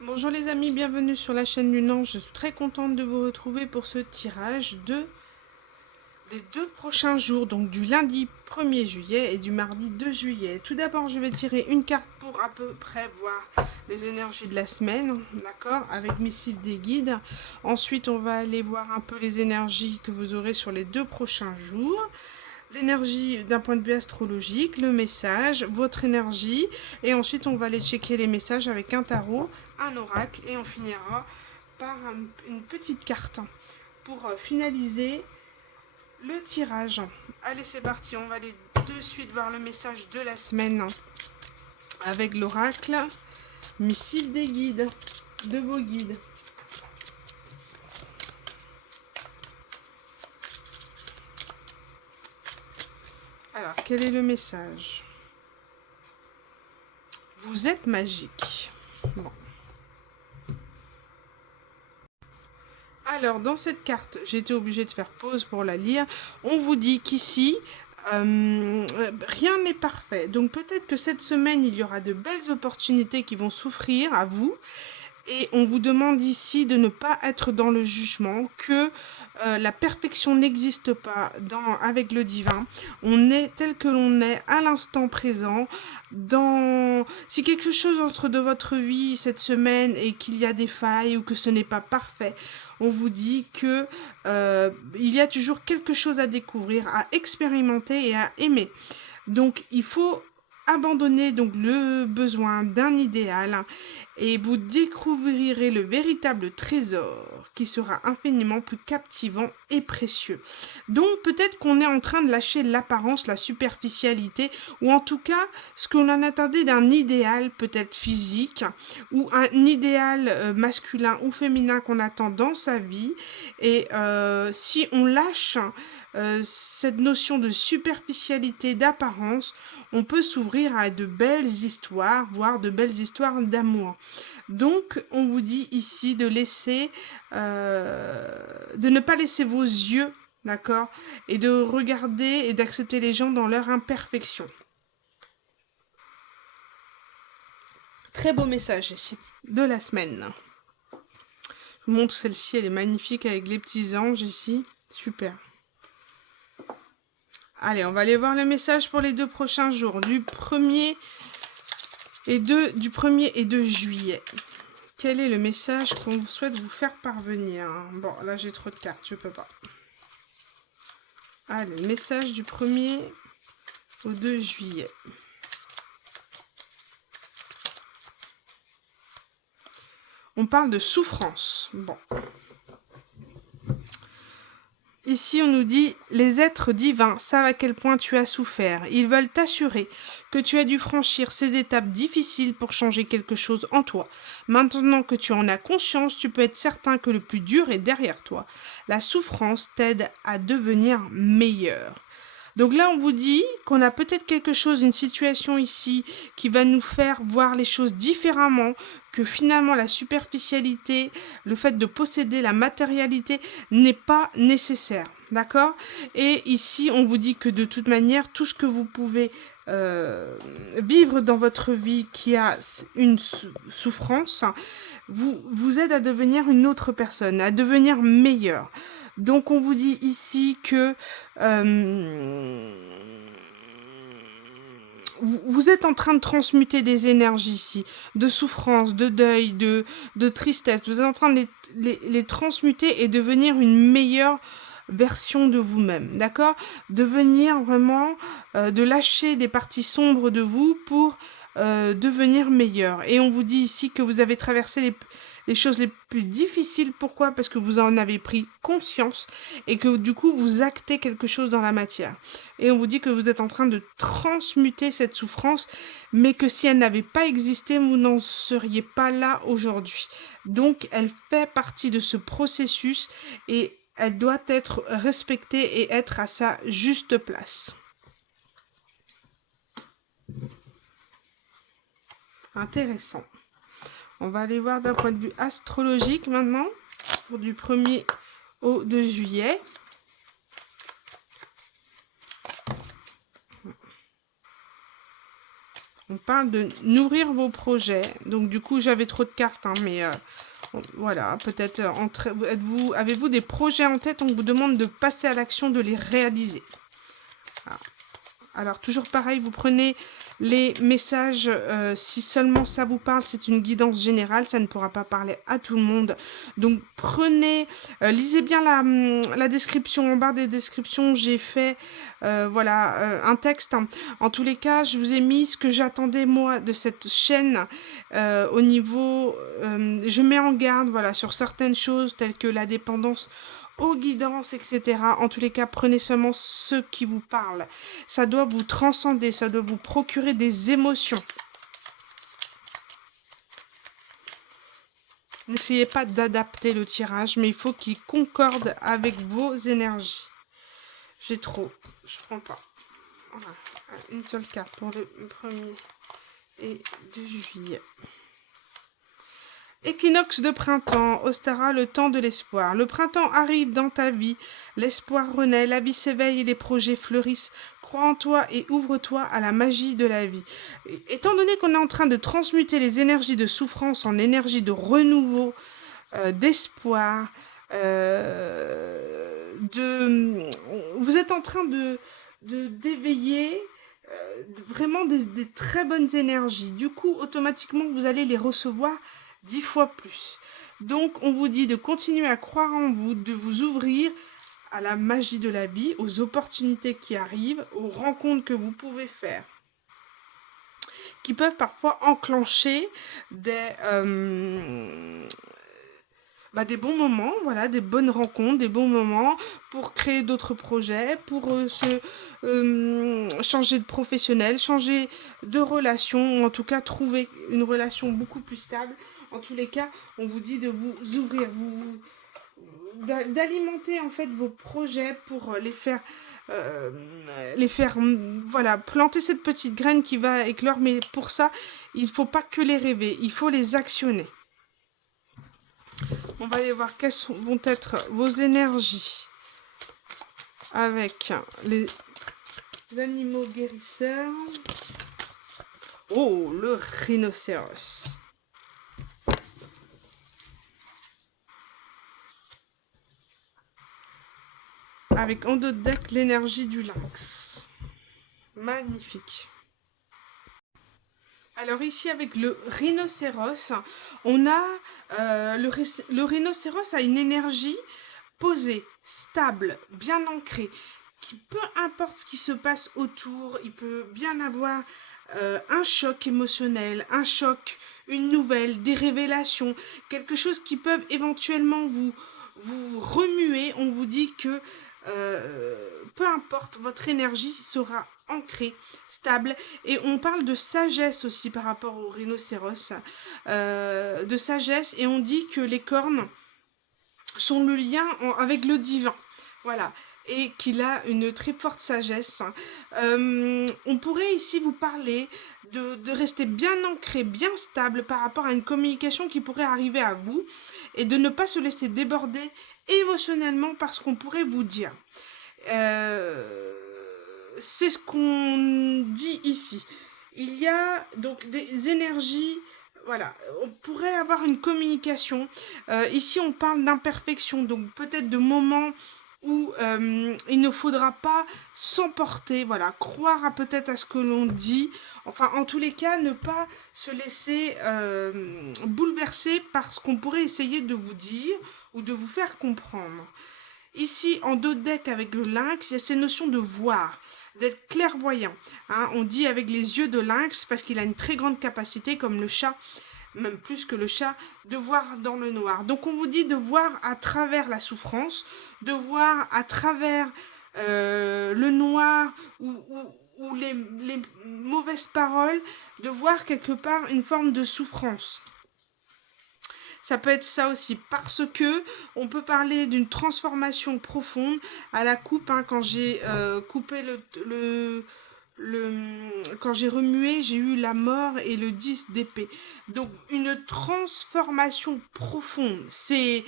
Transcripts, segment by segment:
Bonjour les amis, bienvenue sur la chaîne Lunan. Je suis très contente de vous retrouver pour ce tirage des 2 prochains jours, donc du lundi 1er juillet et du mardi 2 juillet. Tout d'abord, je vais tirer une carte pour à peu près voir les énergies de la semaine, d'accord, avec missive des guides. Ensuite, on va aller voir un peu les énergies que vous aurez sur les 2 prochains jours. L'énergie d'un point de vue astrologique, le message, votre énergie, et ensuite on va aller checker les messages avec un tarot, un oracle, et on finira par une petite carte pour finaliser le tirage. Allez, c'est parti, on va aller de suite voir le message de la semaine avec l'oracle, missive des guides, de vos guides. Alors, quel est le message? Vous êtes magique. Bon. Alors, dans cette carte, j'ai été obligée de faire pause pour la lire. On vous dit qu'ici, rien n'est parfait. Donc peut-être que cette semaine, il y aura de belles opportunités qui vont s'offrir à vous. Et on vous demande ici de ne pas être dans le jugement, que la perfection n'existe pas avec le divin. On est tel que l'on est à l'instant présent. Si quelque chose entre de votre vie cette semaine et qu'il y a des failles ou que ce n'est pas parfait, on vous dit que il y a toujours quelque chose à découvrir, à expérimenter et à aimer. Donc il faut abandonner donc le besoin d'un idéal et vous découvrirez le véritable trésor qui sera infiniment plus captivant et précieux. Donc peut-être qu'on est en train de lâcher l'apparence, la superficialité, ou en tout cas ce qu'on en attendait d'un idéal peut-être physique, ou un idéal masculin ou féminin qu'on attend dans sa vie. Et si on lâche cette notion de superficialité, d'apparence, on peut s'ouvrir à de belles histoires, voire de belles histoires d'amour. Donc, on vous dit ici de ne pas laisser vos yeux, d'accord, et de regarder et d'accepter les gens dans leur imperfection. Très beau message ici, de la semaine. Je vous montre celle-ci, elle est magnifique avec les petits anges ici. Super. Allez, on va aller voir le message pour les 2 prochains jours, du 1er et 2 juillet. Quel est le message qu'on souhaite vous faire parvenir? Bon, là j'ai trop de cartes, je peux pas. Allez, message du 1er au 2 juillet. On parle de souffrance. Bon. Ici, on nous dit, les êtres divins savent à quel point tu as souffert. Ils veulent t'assurer que tu as dû franchir ces étapes difficiles pour changer quelque chose en toi. Maintenant que tu en as conscience, tu peux être certain que le plus dur est derrière toi. La souffrance t'aide à devenir meilleur. Donc là, on vous dit qu'on a peut-être quelque chose, une situation ici qui va nous faire voir les choses différemment, que finalement la superficialité, le fait de posséder la matérialité n'est pas nécessaire. D'accord? Et ici, on vous dit que de toute manière, tout ce que vous pouvez vivre dans votre vie qui a une souffrance, vous aide à devenir une autre personne, à devenir meilleur. Donc on vous dit ici que vous êtes en train de transmuter des énergies ici, de souffrance, de deuil, de tristesse. Vous êtes en train de les transmuter et devenir une meilleure version de vous-même, d'accord? Devenir vraiment, de lâcher des parties sombres de vous pour devenir meilleur. Et on vous dit ici que vous avez traversé les choses les plus difficiles. Pourquoi? Parce que vous en avez pris conscience et que du coup vous actez quelque chose dans la matière. Et on vous dit que vous êtes en train de transmuter cette souffrance, mais que si elle n'avait pas existé, vous n'en seriez pas là aujourd'hui. Donc elle fait partie de ce processus et elle doit être respectée et être à sa juste place. Intéressant. On va aller voir d'un point de vue astrologique maintenant, pour du 1er au 2 juillet. On parle de nourrir vos projets. Donc du coup, j'avais trop de cartes, hein, mais voilà, peut-être avez-vous des projets en tête, on vous demande de passer à l'action, de les réaliser. Voilà. Alors, toujours pareil, vous prenez les messages, si seulement ça vous parle, c'est une guidance générale, ça ne pourra pas parler à tout le monde. Donc, lisez bien la description. En barre des descriptions, j'ai fait un texte. En tous les cas, je vous ai mis ce que j'attendais, moi, de cette chaîne au niveau... je mets en garde, voilà, sur certaines choses telles que la dépendance aux guidances, etc. En tous les cas, prenez seulement ce qui vous parle. Ça doit vous transcender, ça doit vous procurer des émotions. N'essayez pas d'adapter le tirage, mais il faut qu'il concorde avec vos énergies. J'ai trop, je prends pas. Voilà. Une seule carte pour le 1er et 2 juillet. Équinoxe de printemps, Ostara, le temps de l'espoir. Le printemps arrive dans ta vie, l'espoir renaît, la vie s'éveille et les projets fleurissent. Crois en toi et ouvre-toi à la magie de la vie. Étant donné qu'on est en train de transmuter les énergies de souffrance en énergie de renouveau, d'espoir, vous êtes en train d'éveiller vraiment des très bonnes énergies. Du coup, automatiquement, vous allez les recevoir 10 fois plus. Donc, on vous dit de continuer à croire en vous, de vous ouvrir à la magie de la vie, aux opportunités qui arrivent, aux rencontres que vous pouvez faire, qui peuvent parfois enclencher des bons moments, voilà, des bonnes rencontres, des bons moments pour créer d'autres projets, pour changer de professionnel, changer de relation, ou en tout cas trouver une relation beaucoup plus stable. En tous les cas, on vous dit de vous ouvrir, d'alimenter en fait vos projets pour voilà, planter cette petite graine qui va éclore. Mais pour ça, il ne faut pas que les rêver, il faut les actionner. On va aller voir quelles vont être vos énergies avec les animaux guérisseurs. Oh, le rhinocéros. Avec en dos de deck l'énergie du lynx. Magnifique. Alors ici avec le rhinocéros, on a le rhinocéros a une énergie posée, stable, bien ancrée, qui peu importe ce qui se passe autour, il peut bien avoir un choc émotionnel, un choc, une nouvelle, des révélations, quelque chose qui peut éventuellement vous remuer. On vous dit que peu importe, votre énergie sera ancrée, stable. Et on parle de sagesse aussi par rapport au rhinocéros, de sagesse, et on dit que les cornes sont le lien avec le divin, voilà, et qu'il a une très forte sagesse. On pourrait ici vous parler de rester bien ancré, bien stable par rapport à une communication qui pourrait arriver à vous, et de ne pas se laisser déborder émotionnellement par ce qu'on pourrait vous dire. C'est ce qu'on dit ici. Il y a donc des énergies, voilà, on pourrait avoir une communication. Ici, on parle d'imperfection, donc peut-être de moments où il ne faudra pas s'emporter, voilà, croire peut-être à ce que l'on dit. Enfin, en tous les cas, ne pas se laisser bouleverser par ce qu'on pourrait essayer de vous dire ou de vous faire comprendre. Ici, en dos de deck avec le lynx, il y a ces notions de voir, d'être clairvoyant. Hein, on dit avec les yeux de lynx parce qu'il a une très grande capacité, comme le chat, même plus que le chat, de voir dans le noir. Donc on vous dit de voir à travers la souffrance, de voir à travers le noir ou les mauvaises paroles, de voir quelque part une forme de souffrance. Ça peut être ça aussi, parce que on peut parler d'une transformation profonde à la coupe. Hein, quand j'ai coupé quand j'ai remué, j'ai eu la mort et le 10 d'épée. Donc une transformation profonde. C'est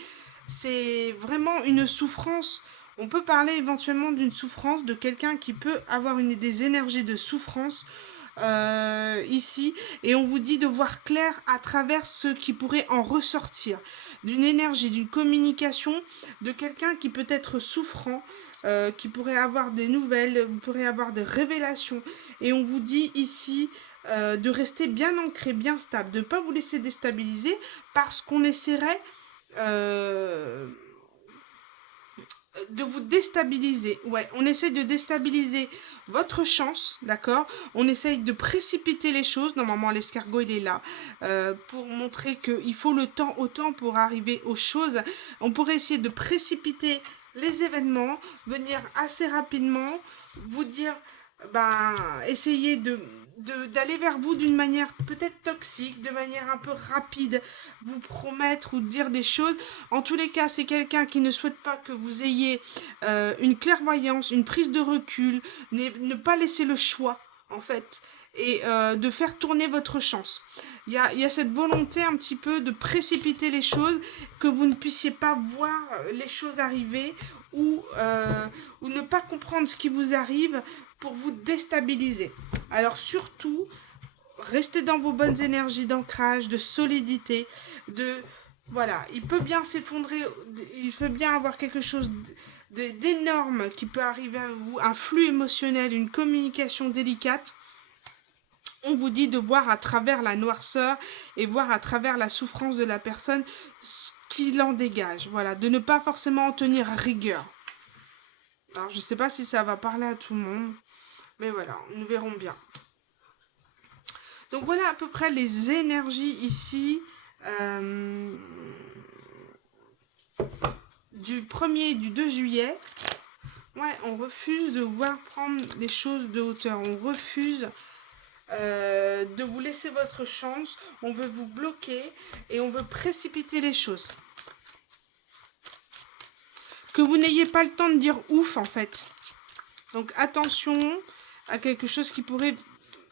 vraiment une souffrance. On peut parler éventuellement d'une souffrance, de quelqu'un qui peut avoir des énergies de souffrance ici, et on vous dit de voir clair à travers ce qui pourrait en ressortir, d'une énergie, d'une communication, de quelqu'un qui peut être souffrant, qui pourrait avoir des nouvelles, vous pourrez avoir des révélations, et on vous dit ici de rester bien ancré, bien stable, de ne pas vous laisser déstabiliser, parce qu'on essaierait euh, de vous déstabiliser. Ouais, on essaie de déstabiliser votre chance, d'accord. On essaye de précipiter les choses. Normalement, l'escargot, il est là pour montrer qu'il faut le temps au temps pour arriver aux choses. On pourrait essayer de précipiter les événements, venir assez rapidement, vous dire, ben, essayer d'aller vers vous d'une manière peut-être toxique, de manière un peu rapide, vous promettre ou dire des choses. En tous les cas, c'est quelqu'un qui ne souhaite pas que vous ayez une clairvoyance, une prise de recul, ne pas laisser le choix, en fait, et de faire tourner votre chance. Il y a cette volonté un petit peu de précipiter les choses, que vous ne puissiez pas voir les choses arriver ou ne pas comprendre ce qui vous arrive pour vous déstabiliser. Alors surtout, restez dans vos bonnes énergies d'ancrage, de solidité, de... Voilà, il peut bien s'effondrer, il peut bien avoir quelque chose d'énorme qui peut arriver à vous, un flux émotionnel, une communication délicate. On vous dit de voir à travers la noirceur et voir à travers la souffrance de la personne ce qu'il en dégage. Voilà, de ne pas forcément en tenir rigueur. Alors, je ne sais pas si ça va parler à tout le monde, mais voilà, nous verrons bien. Donc voilà à peu près les énergies ici du 1er et du 2 juillet. Ouais, on refuse de voir prendre les choses de hauteur. On refuse de vous laisser votre chance. On veut vous bloquer et on veut précipiter les choses. Que vous n'ayez pas le temps de dire ouf en fait. Donc attention à quelque chose qui pourrait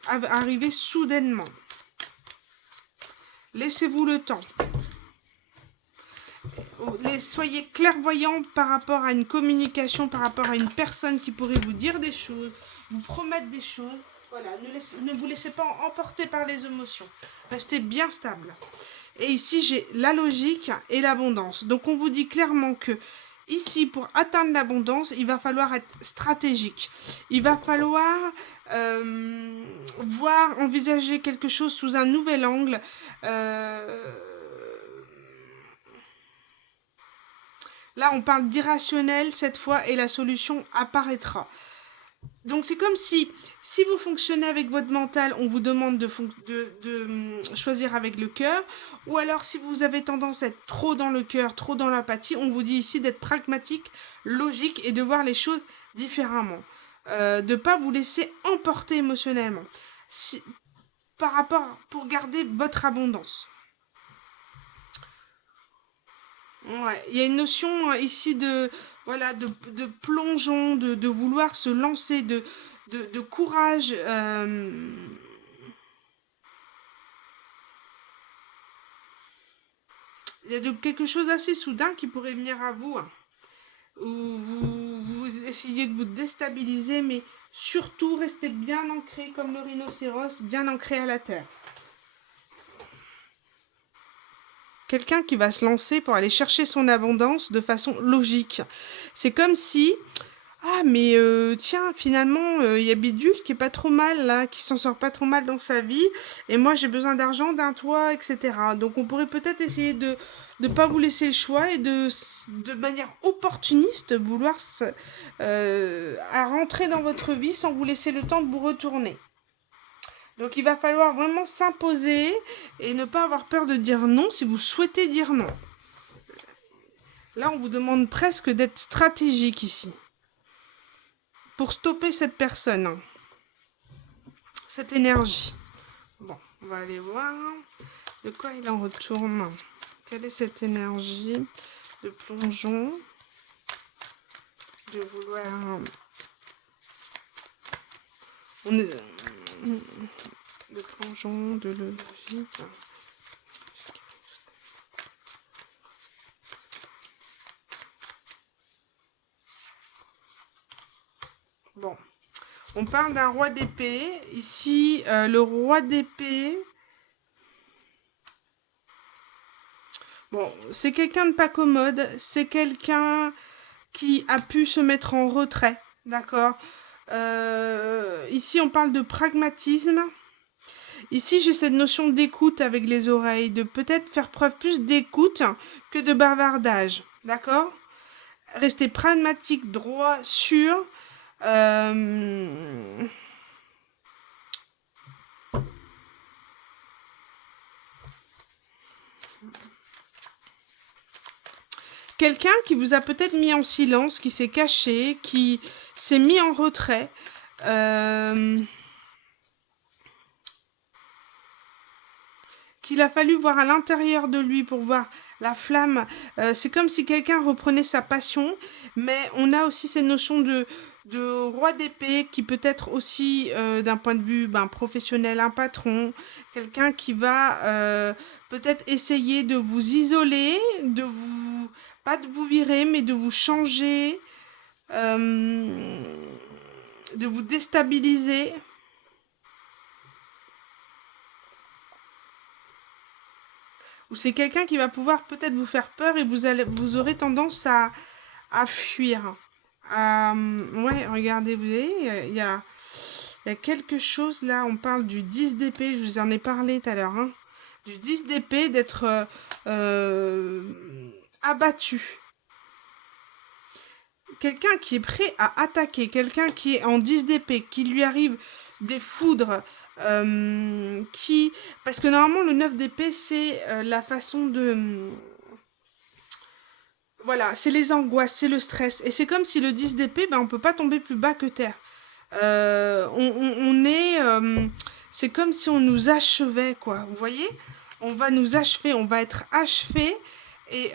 arriver soudainement. Laissez-vous le temps. Soyez clairvoyant par rapport à une communication, par rapport à une personne qui pourrait vous dire des choses, vous promettre des choses. Voilà, ne vous laissez pas emporter par les émotions. Restez bien stable. Et ici, j'ai la logique et l'abondance. Donc, on vous dit clairement que ici, pour atteindre l'abondance, il va falloir être stratégique. Il va falloir envisager quelque chose sous un nouvel angle. Là, on parle d'irrationnel cette fois et la solution apparaîtra. Donc c'est comme si vous fonctionnez avec votre mental, on vous demande de choisir avec le cœur, ou alors si vous avez tendance à être trop dans le cœur, trop dans l'empathie, on vous dit ici d'être pragmatique, logique et de voir les choses différemment. De ne pas vous laisser emporter émotionnellement. Par rapport, pour garder votre abondance. Ouais, il y a une notion ici de, voilà, de plongeon, de vouloir se lancer, de courage. Il y a quelque chose d'assez soudain qui pourrait venir à vous, hein, où vous essayez de vous déstabiliser, mais surtout restez bien ancré comme le rhinocéros, bien ancré à la terre. Quelqu'un qui va se lancer pour aller chercher son abondance de façon logique. C'est comme si, ah mais tiens, finalement, il y a Bidule qui est pas trop mal là, qui s'en sort pas trop mal dans sa vie, et moi j'ai besoin d'argent, d'un toit, etc. Donc on pourrait peut-être essayer de ne pas vous laisser le choix et de manière opportuniste vouloir à rentrer dans votre vie sans vous laisser le temps de vous retourner. Donc il va falloir vraiment s'imposer et ne pas avoir peur de dire non si vous souhaitez dire non. Là, on vous demande presque d'être stratégique ici. Pour stopper cette personne. Cette énergie. Bon, on va aller voir de quoi il en retourne. Quelle est cette énergie de plongeon, de vouloir... de plongeon, de logique... Bon, On parle d'un roi d'épée. Ici, le roi d'épée... Bon, c'est quelqu'un de pas commode. C'est quelqu'un qui a pu se mettre en retrait. D'accord. Ici, on parle de pragmatisme. Ici, j'ai cette notion d'écoute avec les oreilles, de peut-être faire preuve plus d'écoute que de bavardage. D'accord. Rester pragmatique, droit, sûr. Quelqu'un qui vous a peut-être mis en silence, qui s'est caché, qui s'est mis en retrait. Qu'il a fallu voir à l'intérieur de lui pour voir la flamme. C'est comme si quelqu'un reprenait sa passion, mais on a aussi cette notion de roi d'épée qui peut être aussi d'un point de vue professionnel, un patron, quelqu'un qui va peut-être essayer de vous isoler, de vous pas de vous virer, mais de vous changer, de vous déstabiliser. Ou c'est quelqu'un qui va pouvoir peut-être vous faire peur et vous aurez tendance à fuir. Ouais, regardez, vous voyez, il y a quelque chose là, on parle du 10 d'épée, je vous en ai parlé tout à l'heure, hein, du 10 d'épée, d'être abattu. Quelqu'un qui est prêt à attaquer, quelqu'un qui est en 10 d'épée, qui lui arrive des foudres, qui... Parce que normalement, le 9 d'épée, c'est la façon de... Voilà, c'est les angoisses, c'est le stress. Et c'est comme si le 10 d'épée, on peut pas tomber plus bas que terre. On est... c'est comme si on nous achevait, quoi. Vous voyez? On va nous achever, on va être achevé. Et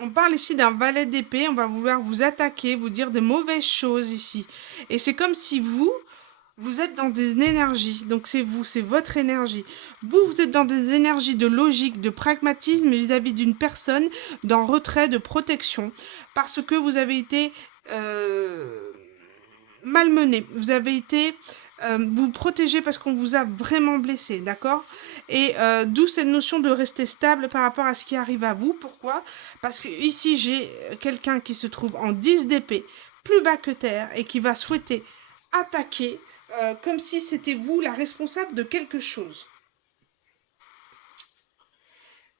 on parle ici d'un valet d'épée. On va vouloir vous attaquer, vous dire de mauvaises choses ici. Et c'est comme si vous êtes dans des énergies, donc c'est vous, c'est votre énergie. Vous êtes dans des énergies de logique, de pragmatisme vis-à-vis d'une personne, d'en retrait, de protection, parce que vous avez été malmené, vous avez été vous protéger parce qu'on vous a vraiment blessé, d'accord? Et d'où cette notion de rester stable par rapport à ce qui arrive à vous. Pourquoi? Parce que ici j'ai quelqu'un qui se trouve en 10 d'épée, plus bas que terre, et qui va souhaiter attaquer comme si c'était vous la responsable de quelque chose.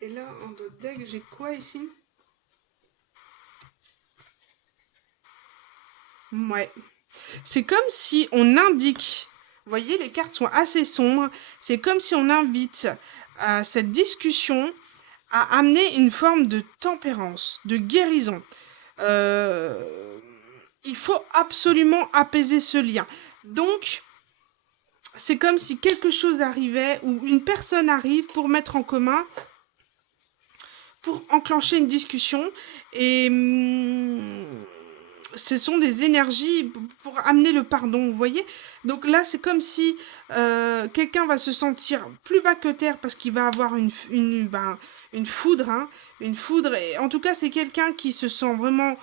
Et là, en dos de deck, j'ai quoi ici? Ouais. C'est comme si on indique, vous voyez, les cartes sont assez sombres, c'est comme si on invite à cette discussion à amener une forme de tempérance, de guérison. Il faut absolument apaiser ce lien. Donc, c'est comme si quelque chose arrivait ou une personne arrive pour mettre en commun, pour enclencher une discussion et ce sont des énergies pour amener le pardon, vous voyez? Donc là, c'est comme si quelqu'un va se sentir plus bas que terre parce qu'il va avoir une foudre, hein, une foudre. Et en tout cas, c'est quelqu'un qui se sent vraiment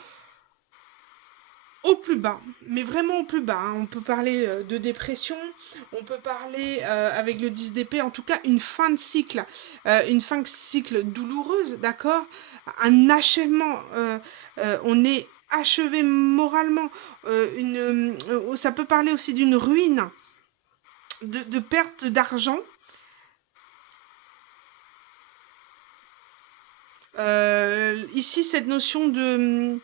au plus bas, mais vraiment au plus bas, hein. On peut parler de dépression, on peut parler avec le 10 d'épée, en tout cas une fin de cycle douloureuse, d'accord? Un achèvement, on est achevé moralement, ça peut parler aussi d'une ruine, de perte d'argent. Ici, cette notion de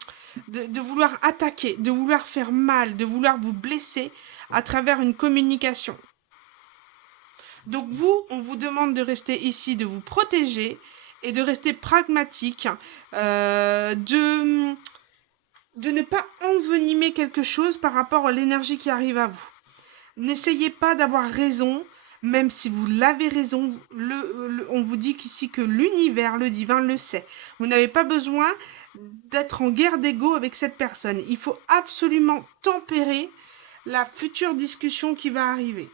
vouloir attaquer, de vouloir faire mal, de vouloir vous blesser à travers une communication. Donc vous, on vous demande de rester ici, de vous protéger et de rester pragmatique, de ne pas envenimer quelque chose par rapport à l'énergie qui arrive à vous. N'essayez pas d'avoir raison, même si vous l'avez raison, on vous dit qu'ici que l'univers, le divin le sait. Vous n'avez pas besoin d'être en guerre d'ego avec cette personne. Il faut absolument tempérer la future discussion qui va arriver.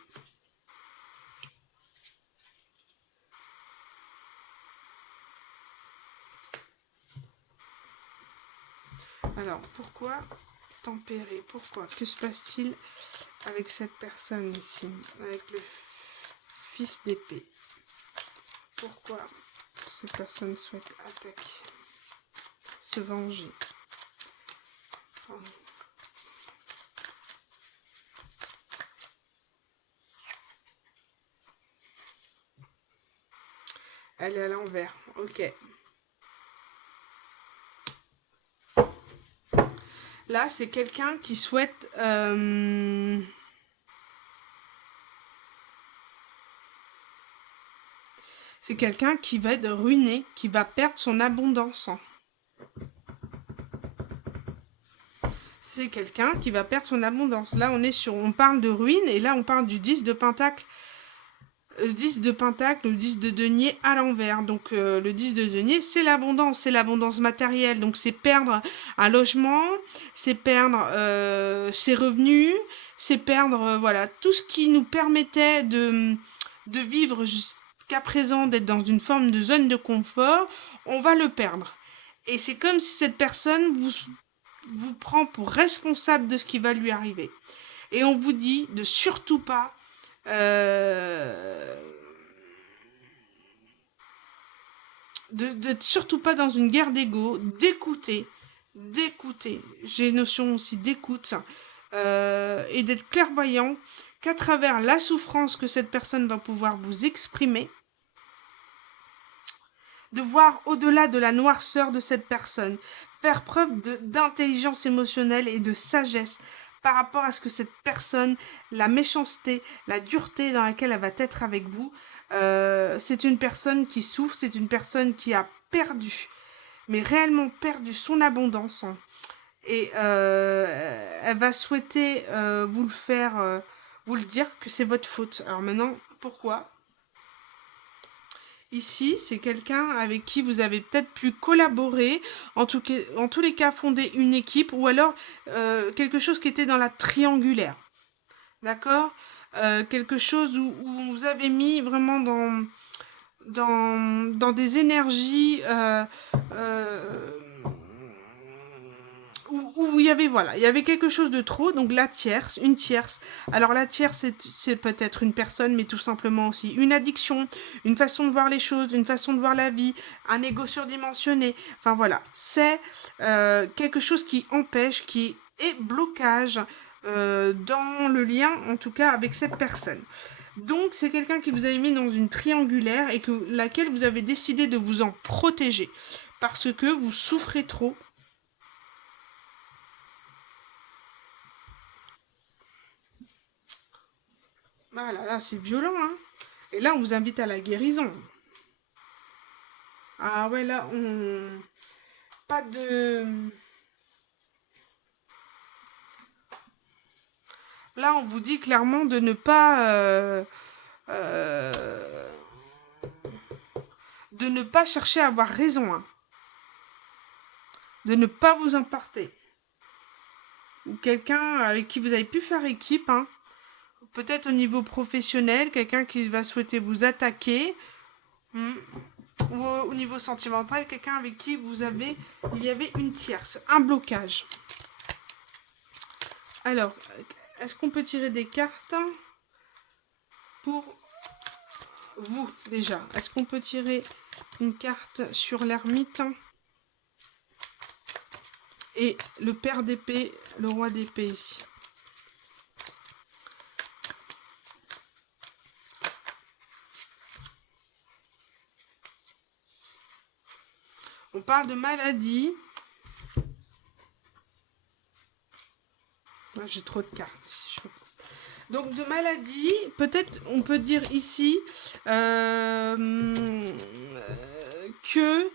Alors, pourquoi tempéré. Pourquoi? Que se passe-t-il avec cette personne ici? Avec le fils d'épée. Pourquoi cette personne souhaite attaquer? Se venger. Oh. Elle est à l'envers. Ok. Là, c'est quelqu'un qui souhaite... C'est quelqu'un qui va être ruiné, qui va perdre son abondance. C'est quelqu'un qui va perdre son abondance. Là, on parle de ruine, et là, on parle du 10 de pentacle. Le 10 de pentacle, le 10 de denier à l'envers. Donc, le 10 de denier, c'est l'abondance matérielle. Donc, c'est perdre un logement, c'est perdre ses revenus, c'est perdre, voilà, tout ce qui nous permettait de vivre jusqu'à présent, d'être dans une forme de zone de confort, on va le perdre. Et c'est comme si cette personne vous prend pour responsable de ce qui va lui arriver. Et on vous dit de surtout pas de surtout pas dans une guerre d'ego, d'écouter. J'ai notion aussi d'écoute et d'être clairvoyant qu'à travers la souffrance que cette personne va pouvoir vous exprimer, de voir au-delà de la noirceur de cette personne, faire preuve d'intelligence émotionnelle et de sagesse par rapport à ce que cette personne, la méchanceté, la dureté dans laquelle elle va être avec vous, c'est une personne qui souffre, c'est une personne qui a perdu, mais réellement perdu son abondance. Et elle va souhaiter vous le faire, vous le dire que c'est votre faute. Alors maintenant, pourquoi ? Ici, c'est quelqu'un avec qui vous avez peut-être pu collaborer, en tous les cas fonder une équipe, ou alors quelque chose qui était dans la triangulaire. D'accord ? Quelque chose où vous avez mis vraiment dans des énergies où il y avait quelque chose de trop, donc une tierce. Alors la tierce, c'est peut-être une personne, mais tout simplement aussi une addiction, une façon de voir les choses, une façon de voir la vie, un ego surdimensionné. Enfin voilà, c'est quelque chose qui empêche, qui est blocage dans le lien, en tout cas, avec cette personne. Donc c'est quelqu'un qui vous avez mis dans une triangulaire et laquelle vous avez décidé de vous en protéger parce que vous souffrez trop. Voilà, là, c'est violent, hein. Et là, on vous invite à la guérison. Ah ouais, là, on... Pas de... Là, on vous dit clairement de ne pas... de ne pas chercher à avoir raison, hein. De ne pas vous emporter. Ou quelqu'un avec qui vous avez pu faire équipe, hein. Peut-être au niveau professionnel, quelqu'un qui va souhaiter vous attaquer. Ou au niveau sentimental, quelqu'un avec qui il y avait une tierce, un blocage. Alors, est-ce qu'on peut tirer des cartes pour vous déjà? Est-ce qu'on peut tirer une carte sur l'ermite et le père d'épée, le roi d'épée ici? On parle de maladie. J'ai trop de cartes ici. Donc de maladie, peut-être on peut dire ici que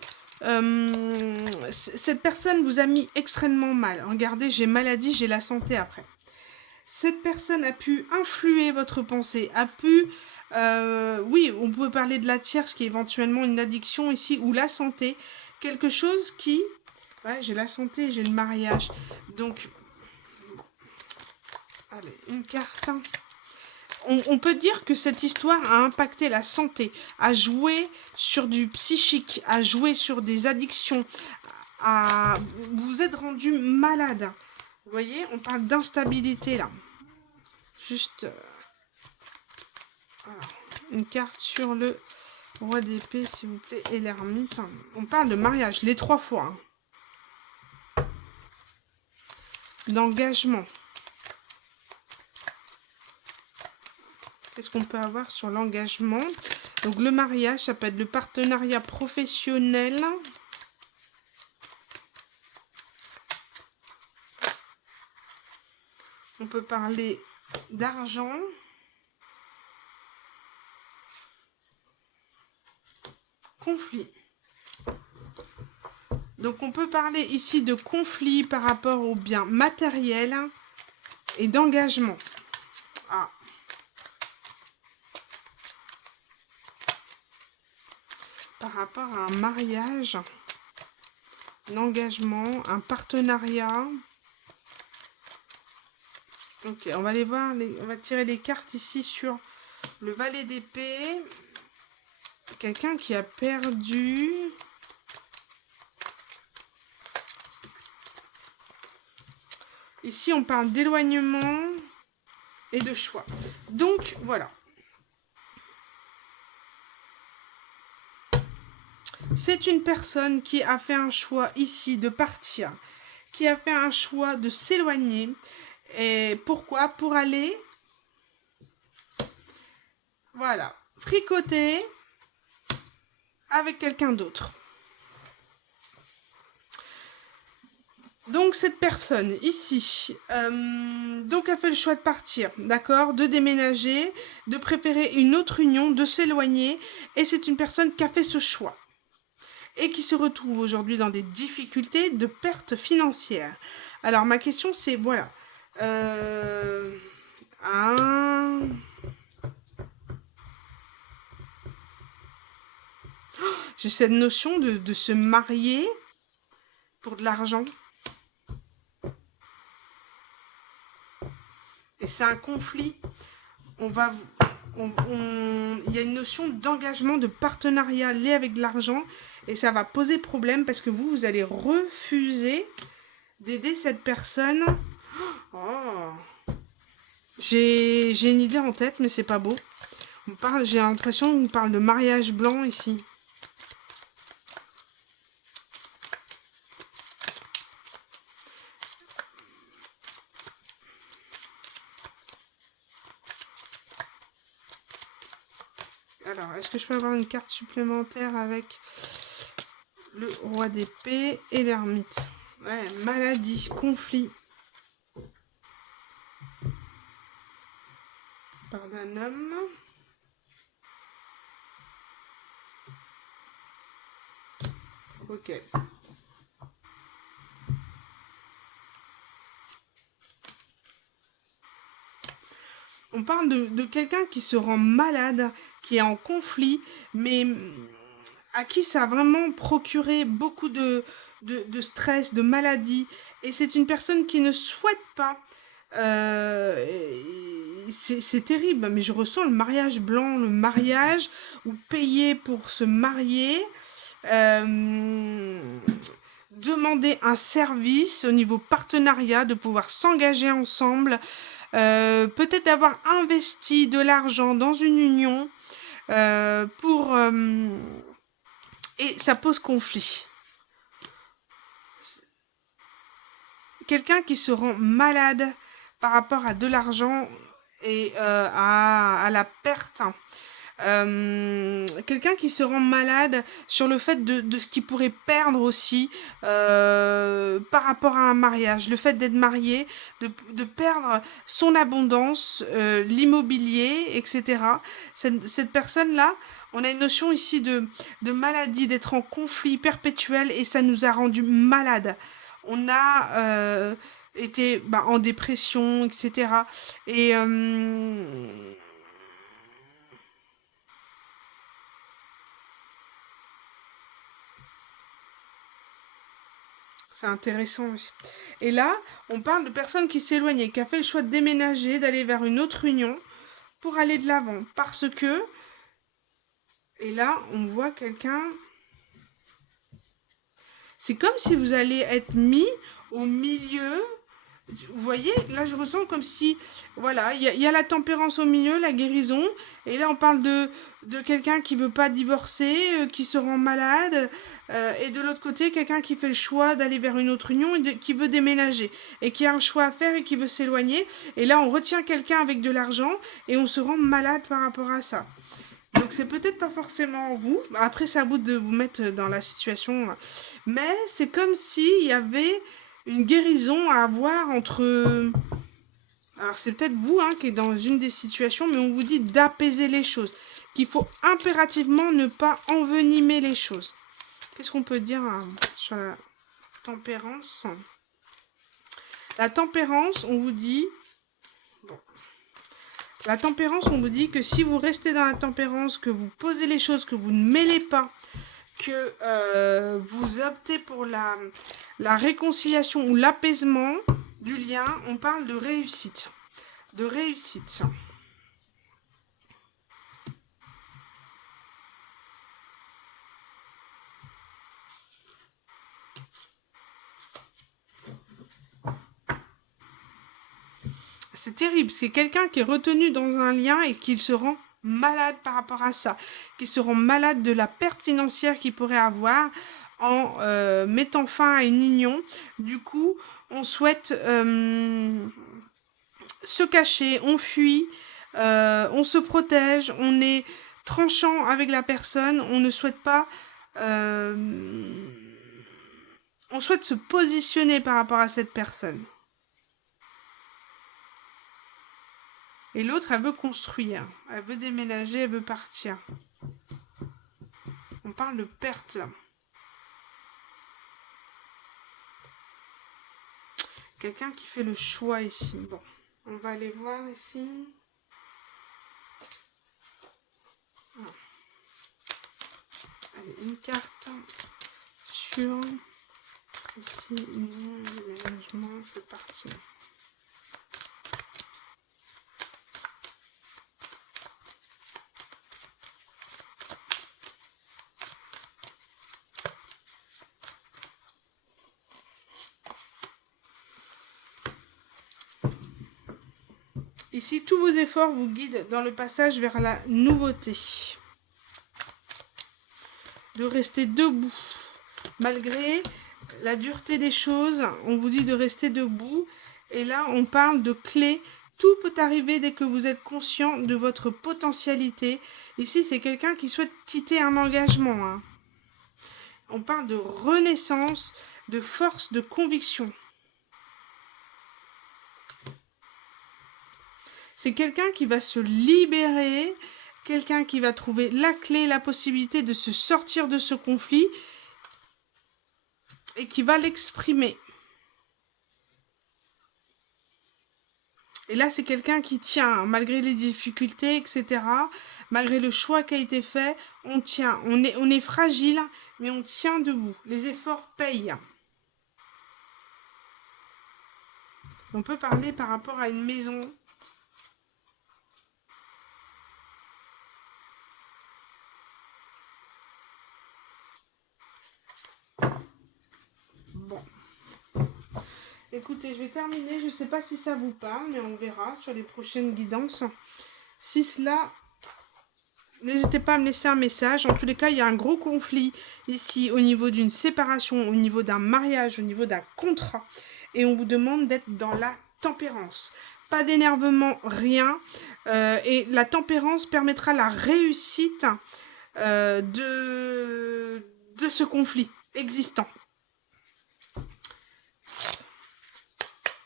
cette personne vous a mis extrêmement mal. Regardez, j'ai maladie, j'ai la santé après. Cette personne a pu influer votre pensée, a pu... oui, on peut parler de la tierce qui est éventuellement une addiction ici, ou la santé. Quelque chose qui... Ouais, j'ai la santé, j'ai le mariage. Donc... Allez, une carte. On peut dire que cette histoire a impacté la santé, a joué sur du psychique, a joué sur des addictions, vous vous êtes rendu malade. Vous voyez, on parle d'instabilité là. Juste voilà. Une carte sur le roi d'épée, s'il vous plaît, et l'ermite. On parle de mariage, les 3 fois. Hein. D'engagement. Qu'est-ce qu'on peut avoir sur l'engagement? Donc le mariage, ça peut être le partenariat professionnel. On peut parler d'argent. Conflit. Donc on peut parler ici de conflit par rapport aux biens matériels et d'engagement. Ah. Par rapport à un mariage, un engagement, un partenariat. Ok, on va aller voir, on va tirer les cartes ici sur le valet d'épée. Quelqu'un qui a perdu. Ici, on parle d'éloignement et de choix. Donc, voilà. C'est une personne qui a fait un choix ici de partir, qui a fait un choix de s'éloigner. Et pourquoi? Pour aller, voilà, fricoter avec quelqu'un d'autre. Donc cette personne ici, donc a fait le choix de partir, d'accord, de déménager, de préférer une autre union, de s'éloigner, et c'est une personne qui a fait ce choix et qui se retrouve aujourd'hui dans des difficultés de perte financière. Alors ma question c'est, voilà, j'ai cette notion de se marier pour de l'argent. Et c'est un conflit. Il y a une notion d'engagement, de partenariat lié avec de l'argent. Et ça va poser problème parce que vous allez refuser d'aider cette personne. Oh. J'ai une idée en tête, mais c'est pas beau. J'ai l'impression qu'on parle de mariage blanc ici. Alors, est-ce que je peux avoir une carte supplémentaire avec le roi d'épée et l'ermite? Ouais, maladie, conflit. Par d'un homme. Ok. On parle de quelqu'un qui se rend malade, qui est en conflit, mais à qui ça a vraiment procuré beaucoup de stress, de maladie. Et c'est une personne qui ne souhaite pas. C'est terrible, mais je ressens le mariage blanc, le mariage, ou payer pour se marier. Demander un service au niveau partenariat, de pouvoir s'engager ensemble, peut-être d'avoir investi de l'argent dans une union pour... et ça pose conflit. Quelqu'un qui se rend malade par rapport à de l'argent et à la perte. Quelqu'un qui se rend malade sur le fait de ce qu'il pourrait perdre aussi par rapport à un mariage, le fait d'être marié, de perdre son abondance, l'immobilier, etc. Cette personne-là, on a une notion ici de maladie, d'être en conflit perpétuel et ça nous a rendu malades. On a été en dépression, etc. Et c'est intéressant aussi. Et là, on parle de personnes qui s'éloignaient, qui a fait le choix de déménager, d'aller vers une autre union pour aller de l'avant. Parce que, et là, on voit quelqu'un. C'est comme si vous allez être mis au milieu Vous voyez, là je ressens comme si, voilà, il y a la tempérance au milieu, la guérison, et là on parle de quelqu'un qui veut pas divorcer, qui se rend malade, et de l'autre côté, quelqu'un qui fait le choix d'aller vers une autre union et qui veut déménager, et qui a un choix à faire et qui veut s'éloigner, et là on retient quelqu'un avec de l'argent, et on se rend malade par rapport à ça. Donc c'est peut-être pas forcément vous, après c'est à vous de vous mettre dans la situation, mais c'est comme s'il y avait une guérison à avoir entre... Alors c'est peut-être vous qui êtes dans une des situations, mais on vous dit d'apaiser les choses, qu'il faut impérativement ne pas envenimer les choses. Qu'est-ce qu'on peut dire sur la tempérance? La tempérance, on vous dit... Bon. La tempérance, on vous dit que si vous restez dans la tempérance, que vous posez les choses, que vous ne mêlez pas, que vous optez pour la réconciliation ou l'apaisement du lien, on parle de réussite. De réussite. C'est terrible, c'est quelqu'un qui est retenu dans un lien et qui se rend malade par rapport à ça, qui se rend malade de la perte financière qu'il pourrait avoir en mettant fin à une union. Du coup, on souhaite se cacher, on fuit, on se protège, on est tranchant avec la personne, on ne souhaite pas... on souhaite se positionner par rapport à cette personne. Et l'autre, elle veut construire, elle veut déménager, elle veut partir. On parle de perte là. Quelqu'un qui fait le choix ici. Bon, on va aller voir ici. Allez, une carte sur... Ici, union, déménagement, c'est parti. Ici, tous vos efforts vous guident dans le passage vers la nouveauté. De rester debout. Malgré la dureté des choses, on vous dit de rester debout. Et là, on parle de clés. Tout peut arriver dès que vous êtes conscient de votre potentialité. Ici, c'est quelqu'un qui souhaite quitter un engagement. On parle de renaissance, de force, de conviction. C'est quelqu'un qui va se libérer, quelqu'un qui va trouver la clé, la possibilité de se sortir de ce conflit et qui va l'exprimer. Et là, c'est quelqu'un qui tient, malgré les difficultés, etc., malgré le choix qui a été fait, on tient. On est fragile, mais on tient debout. Les efforts payent. On peut parler par rapport à une maison. Bon. Écoutez, je vais terminer. Je ne sais pas si ça vous parle, mais on verra sur les prochaines guidances. Si cela... N'hésitez pas à me laisser un message. En tous les cas, il y a un gros conflit ici au niveau d'une séparation, au niveau d'un mariage, au niveau d'un contrat. Et on vous demande d'être dans la tempérance. Pas d'énervement, rien. Et la tempérance permettra la réussite de ce conflit existant.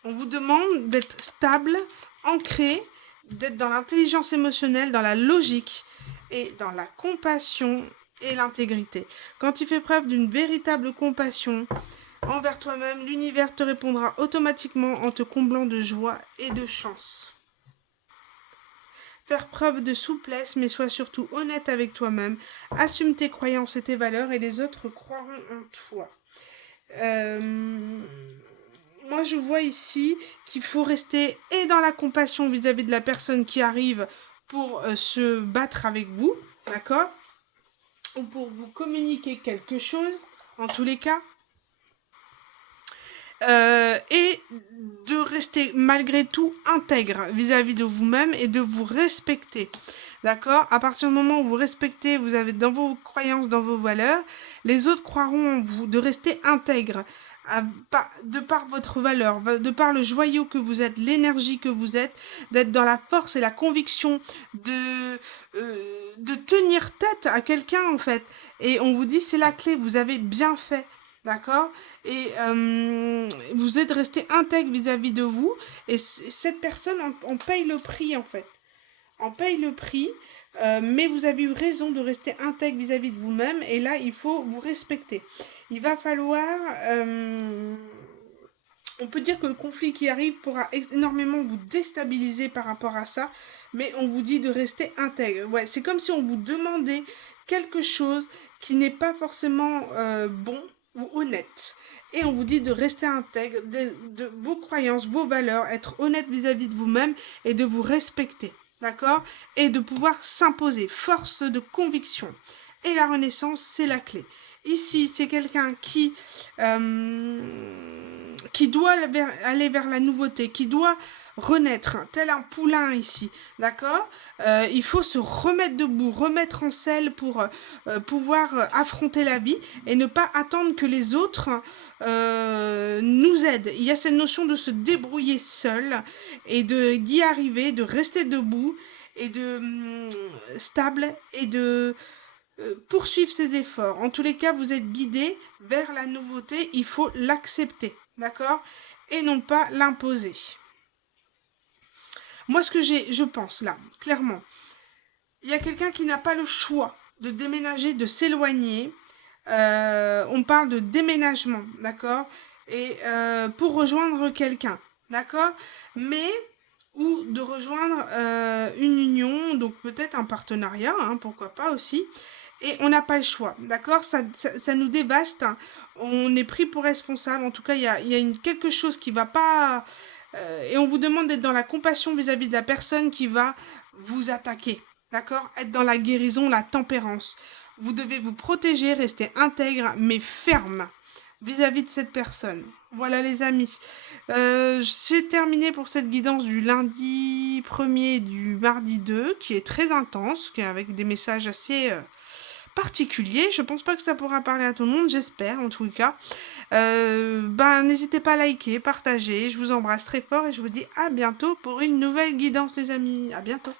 On vous demande d'être stable, ancré, d'être dans l'intelligence émotionnelle, dans la logique et dans la compassion et l'intégrité. Quand tu fais preuve d'une véritable compassion envers toi-même, l'univers te répondra automatiquement en te comblant de joie et de chance. Faire preuve de souplesse, mais sois surtout honnête avec toi-même. Assume tes croyances et tes valeurs et les autres croiront en toi. Moi, je vois ici qu'il faut rester et dans la compassion vis-à-vis de la personne qui arrive pour se battre avec vous, d'accord? Ou pour vous communiquer quelque chose, en tous les cas. et de rester malgré tout intègre vis-à-vis de vous-même et de vous respecter. D'accord? À partir du moment où vous respectez, vous avez dans vos croyances, dans vos valeurs, les autres croiront en vous, de rester intègre, de par votre valeur, de par le joyau que vous êtes, l'énergie que vous êtes, d'être dans la force et la conviction de tenir tête à quelqu'un en fait. Et on vous dit c'est la clé, vous avez bien fait. D'accord? Et vous êtes resté intègre vis-à-vis de vous. Et cette personne en paye le prix en fait. En paye le prix. Mais vous avez eu raison de rester intègre vis-à-vis de vous-même. Et là, il faut vous respecter. Il va falloir... on peut dire que le conflit qui arrive pourra énormément vous déstabiliser par rapport à ça, mais on vous dit de rester intègre. Ouais, c'est comme si on vous demandait quelque chose qui n'est pas forcément bon ou honnête. Et on vous dit de rester intègre, de vos croyances, vos valeurs, être honnête vis-à-vis de vous-même et de vous respecter. D'accord? Et de pouvoir s'imposer. Force de conviction. Et la renaissance, c'est la clé. Ici, c'est quelqu'un qui doit aller vers la nouveauté, qui doit renaître, tel un poulain ici, d'accord? Il faut se remettre debout, remettre en selle pour pouvoir affronter la vie et ne pas attendre que les autres nous aident. Il y a cette notion de se débrouiller seul et d'y arriver, de rester debout et de stable et de poursuivre ses efforts. En tous les cas, vous êtes guidé vers la nouveauté, il faut l'accepter, d'accord? Et non pas l'imposer. Moi, ce que je pense là, clairement, il y a quelqu'un qui n'a pas le choix de déménager, de s'éloigner. On parle de déménagement, d'accord? Et pour rejoindre quelqu'un, d'accord? Mais ou de rejoindre une union, donc peut-être un partenariat, hein, pourquoi pas aussi. Et on n'a pas le choix, d'accord? Ça nous dévaste, hein. On est pris pour responsable. En tout cas, il y a quelque chose qui va pas... et on vous demande d'être dans la compassion vis-à-vis de la personne qui va vous attaquer, d'accord? Être dans la guérison, la tempérance. Vous devez vous protéger, rester intègre, mais ferme vis-à-vis de cette personne. Voilà les amis. C'est terminé pour cette guidance du lundi 1er et du mardi 2, qui est très intense, qui est avec des messages assez particuliers. Je pense pas que ça pourra parler à tout le monde, j'espère en tout cas. N'hésitez pas à liker, partager. Je vous embrasse très fort et je vous dis à bientôt pour une nouvelle guidance les amis. À bientôt.